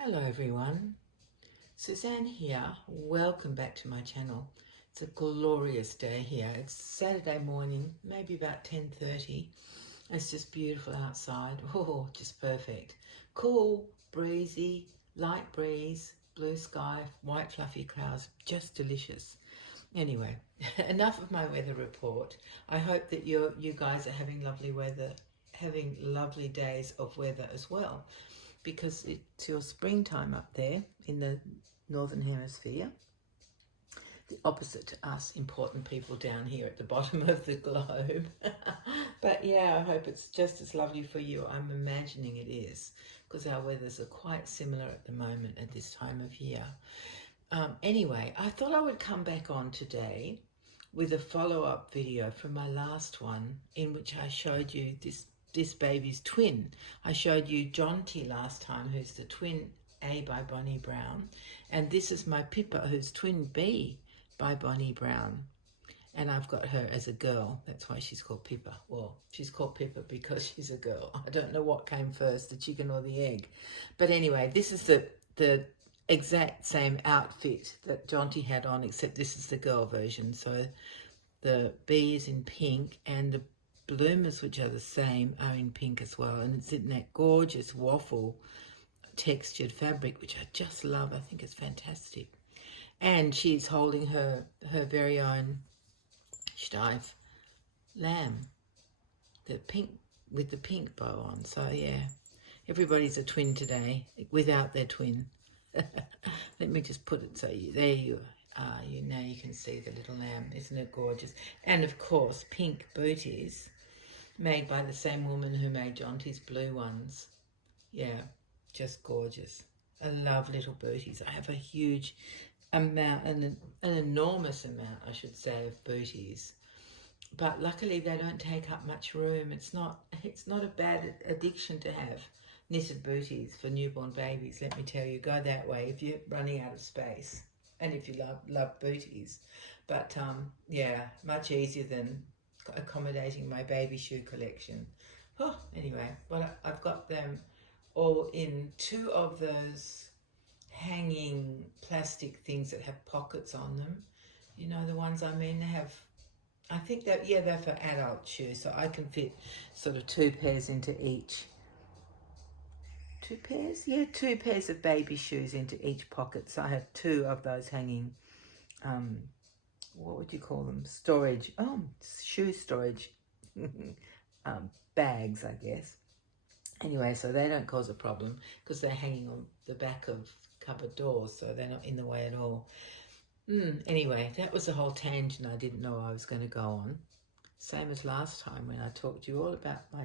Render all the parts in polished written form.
Hello everyone, Suzanne here. Welcome back to my channel. It's a glorious day here. It's Saturday morning, maybe about 10:30. It's just beautiful outside. Oh, just perfect. Cool, breezy, light breeze, blue sky, white fluffy clouds, just delicious. Anyway, enough of my weather report. I hope that you guys are having lovely weather, having lovely days of weather as well, because it's your springtime up there in the northern hemisphere, the opposite to us important people down here at the bottom of the globe. But yeah, I hope it's just as lovely for you. I'm imagining it is, because our weathers are quite similar at the moment at this time of year. Anyway, I thought I would come back on today with a follow-up video from my last one, in which I showed you this baby's twin. I showed you Jonty last time, who's the twin A by Bonnie Brown, and this is my Pippa, who's twin B by Bonnie Brown, and I've got her as a girl. That's why she's called Pippa. Well, she's called Pippa because she's a girl. I don't know what came first, the chicken or the egg, but anyway, this is the exact same outfit that Jonty had on, except this is the girl version. So the B is in pink, and the bloomers, which are the same, are in pink as well, and it's in that gorgeous waffle textured fabric, which I just love. I think it's fantastic. And she's holding her very own Steiff lamb, the pink, with the pink bow on. So yeah, everybody's a twin today without their twin. Let me just put it so there you are. Now you can see the little lamb. Isn't it gorgeous? And of course, pink booties made by the same woman who made Jonty's blue ones. Yeah, just gorgeous. I love little booties. I have a huge amount, an enormous amount, I should say, of booties. But luckily they don't take up much room. It's not a bad addiction to have knitted booties for newborn babies. Let me tell you, go that way if you're running out of space and if you love booties. But yeah, much easier than accommodating my baby shoe collection. Oh, anyway, well, I've got them all in two of those hanging plastic things that have pockets on them. You know the ones I mean? They have, I think that, yeah, they're for adult shoes, so I can fit sort of two pairs into each. Two pairs? Yeah, two pairs of baby shoes into each pocket. So I have two of those hanging, what would you call them? Storage. Oh, shoe storage. Bags, I guess. Anyway, so they don't cause a problem because they're hanging on the back of cupboard doors, so they're not in the way at all. Anyway, that was a whole tangent I didn't know I was going to go on. Same as last time when I talked to you all about my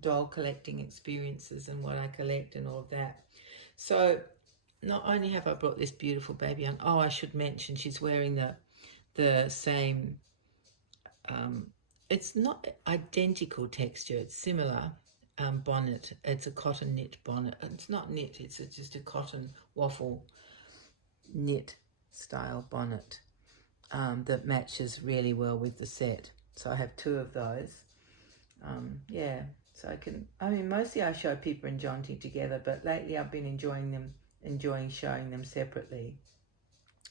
doll collecting experiences and what I collect and all of that. So not only have I brought this beautiful baby on, oh, I should mention she's wearing the same, it's not identical texture, it's similar bonnet. It's a cotton knit bonnet. It's not knit, it's just a cotton waffle knit style bonnet that matches really well with the set. So I have two of those. Yeah, so I mean, mostly I show Pippa and Jonty together, but lately I've been enjoying showing them separately,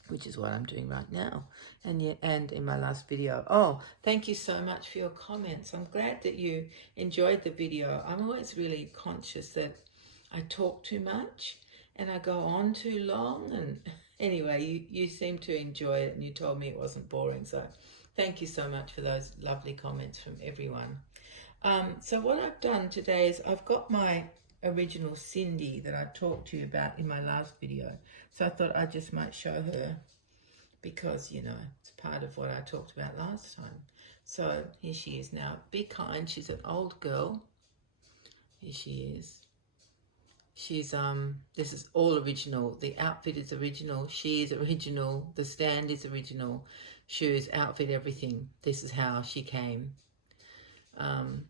which is what I'm doing right now. And in my last video. Oh, thank you so much for your comments. I'm glad that you enjoyed the video. I'm always really conscious that I talk too much and I go on too long, and anyway, you seem to enjoy it and you told me it wasn't boring, so thank you so much for those lovely comments from everyone. So what I've done today is I've got my original Sindy that I talked to you about in my last video. So I thought I just might show her because, you know, it's part of what I talked about last time. So here she is now. Be kind. She's an old girl. Here she is. She's, this is all original. The outfit is original. She is original. The stand is original. Shoes, outfit, everything. This is how she came.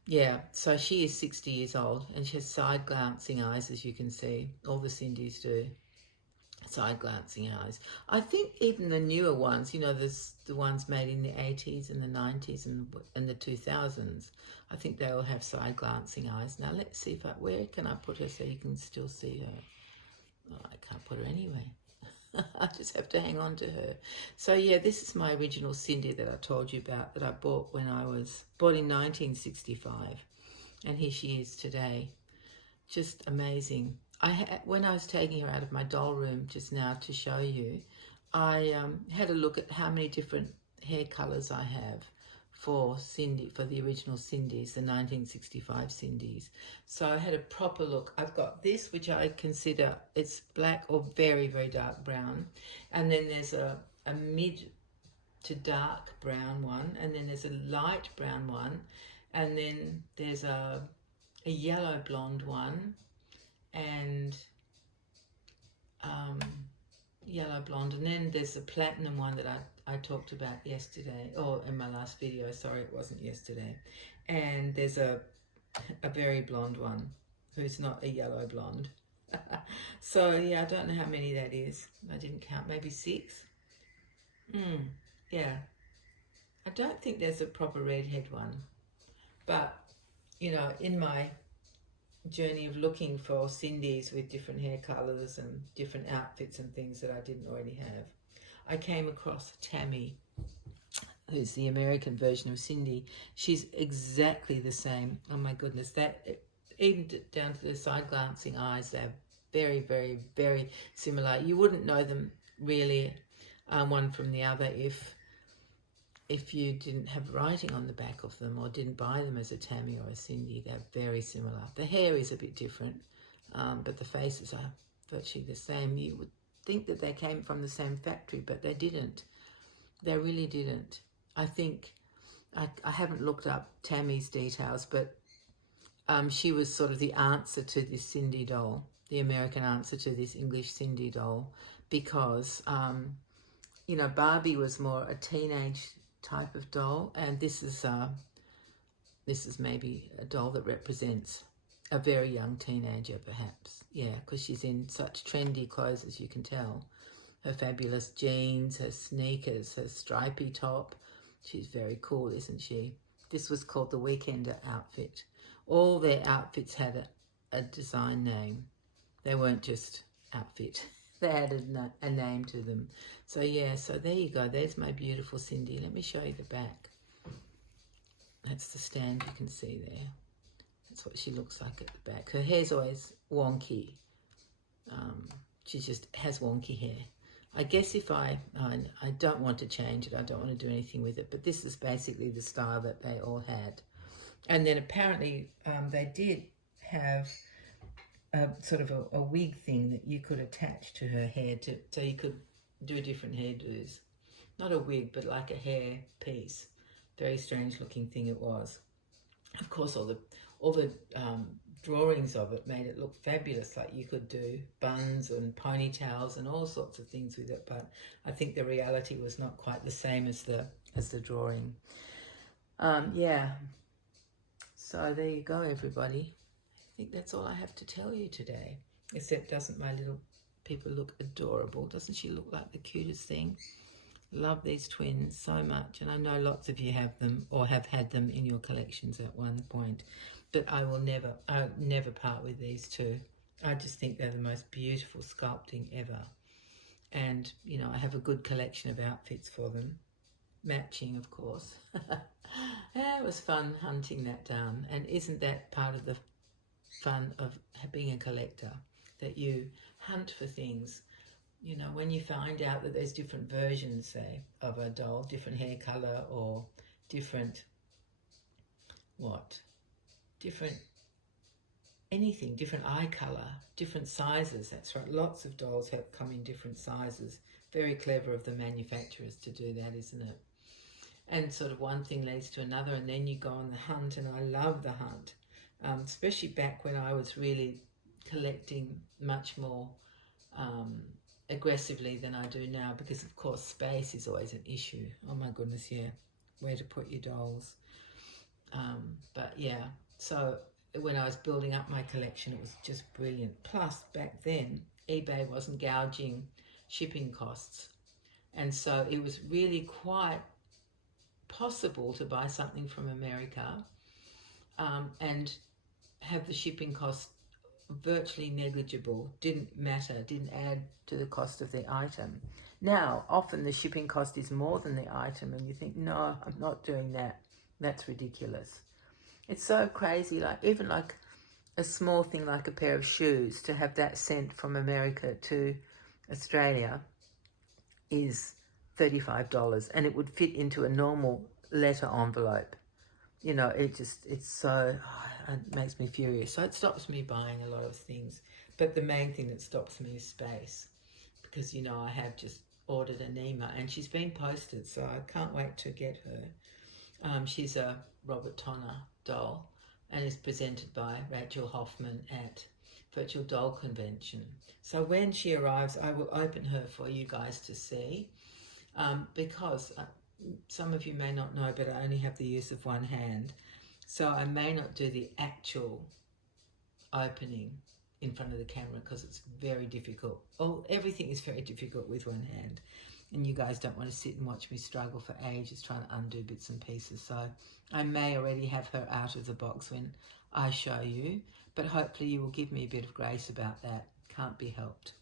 Yeah, so she is 60 years old and she has side glancing eyes, as you can see. All the Sindys do. Side glancing eyes. I think even the newer ones, you know, there's the ones made in the 80s and the 90s and the 2000s, I think they all have side glancing eyes. Now let's see where can I put her so you can still see her. Oh, I can't put her anywhere. I just have to hang on to her. So yeah, this is my original Sindy that I told you about, that I bought in 1965, and here she is today. Just amazing. When I was taking her out of my doll room just now to show you, I had a look at how many different hair colours I have for Sindy, for the original Sindys, the 1965 Sindys. So I had a proper look. I've got this, which I consider it's black or very, very dark brown. And then there's a mid to dark brown one. And then there's a light brown one. And then there's a yellow blonde one. And yellow blonde, and then there's a platinum one that I talked about yesterday, or in my last video, sorry, it wasn't yesterday. And there's a very blonde one who's not a yellow blonde. So yeah, I don't know how many that is. I didn't count, maybe 6. Yeah, I don't think there's a proper redhead one, but you know, in my journey of looking for Sindys with different hair colours and different outfits and things that I didn't already have, I came across Tammy, who's the American version of Sindy. She's exactly the same. Oh my goodness, that even down to the side glancing eyes, they're very, very, very similar. You wouldn't know them really one from the other if you didn't have writing on the back of them or didn't buy them as a Tammy or a Sindy. They're very similar. The hair is a bit different, but the faces are virtually the same. You would think that they came from the same factory, but they didn't. They really didn't. I think, I haven't looked up Tammy's details, but she was sort of the answer to this Sindy doll, the American answer to this English Sindy doll, because, you know, Barbie was more a teenage type of doll, and this is maybe a doll that represents a very young teenager, perhaps. Yeah, because she's in such trendy clothes, as you can tell. Her fabulous jeans, her sneakers, her stripy top. She's very cool, isn't she? This was called the Weekender outfit. All their outfits had a design name. They weren't just outfit. They added a name to them. So yeah, so there you go. There's my beautiful Sindy. Let me show you the back. That's the stand you can see there. That's what she looks like at the back. Her hair's always wonky. She just has wonky hair. I guess if I don't want to change it, I don't want to do anything with it, but this is basically the style that they all had. And then apparently they did have sort of a wig thing that you could attach to her hair so you could do different hairdos. Not a wig, but like a hair piece. Very strange looking thing it was. Of course, all the drawings of it made it look fabulous. Like you could do buns and ponytails and all sorts of things with it. But I think the reality was not quite the same as the drawing. Yeah. So there you go, everybody. I think that's all I have to tell you today. Except, doesn't my little Pippa look adorable? Doesn't she look like the cutest thing? Love these twins so much, and I know lots of you have them or have had them in your collections at one point, but I'll never part with these two. I just think they're the most beautiful sculpting ever. And, you know, I have a good collection of outfits for them. Matching, of course. Yeah, it was fun hunting that down. And isn't that part of the fun of being a collector, that you hunt for things? You know, when you find out that there's different versions, say, of a doll, different hair colour or different anything, different eye colour, different sizes. That's right, lots of dolls have come in different sizes. Very clever of the manufacturers to do that, isn't it? And sort of one thing leads to another, and then you go on the hunt, and I love the hunt. Especially back when I was really collecting much more aggressively than I do now, because of course space is always an issue. Oh my goodness, yeah, where to put your dolls. But yeah, so when I was building up my collection, it was just brilliant. Plus back then eBay wasn't gouging shipping costs, and so it was really quite possible to buy something from America and have the shipping costs virtually negligible, didn't matter, didn't add to the cost of the item. Now, often the shipping cost is more than the item and you think, no, I'm not doing that. That's ridiculous. It's so crazy, like even like a small thing like a pair of shoes, to have that sent from America to Australia is $35 and it would fit into a normal letter envelope. You know, it's so, it makes me furious. So it stops me buying a lot of things. But the main thing that stops me is space. Because, you know, I have just ordered a Nima and she's been posted, so I can't wait to get her. She's a Robert Tonner doll and is presented by Rachel Hoffman at Virtual Doll Convention. So when she arrives, I will open her for you guys to see, because some of you may not know, but I only have the use of one hand. So I may not do the actual opening in front of the camera because it's very difficult. Oh, everything is very difficult with one hand. And you guys don't want to sit and watch me struggle for ages trying to undo bits and pieces. So I may already have her out of the box when I show you, but hopefully you will give me a bit of grace about that. Can't be helped.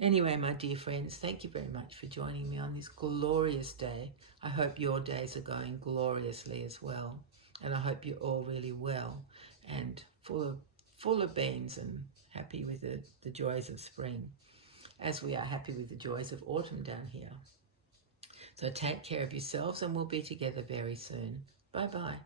Anyway, my dear friends, thank you very much for joining me on this glorious day. I hope your days are going gloriously as well. And I hope you're all really well and full of beans and happy with the joys of spring, as we are happy with the joys of autumn down here. So take care of yourselves and we'll be together very soon. Bye-bye.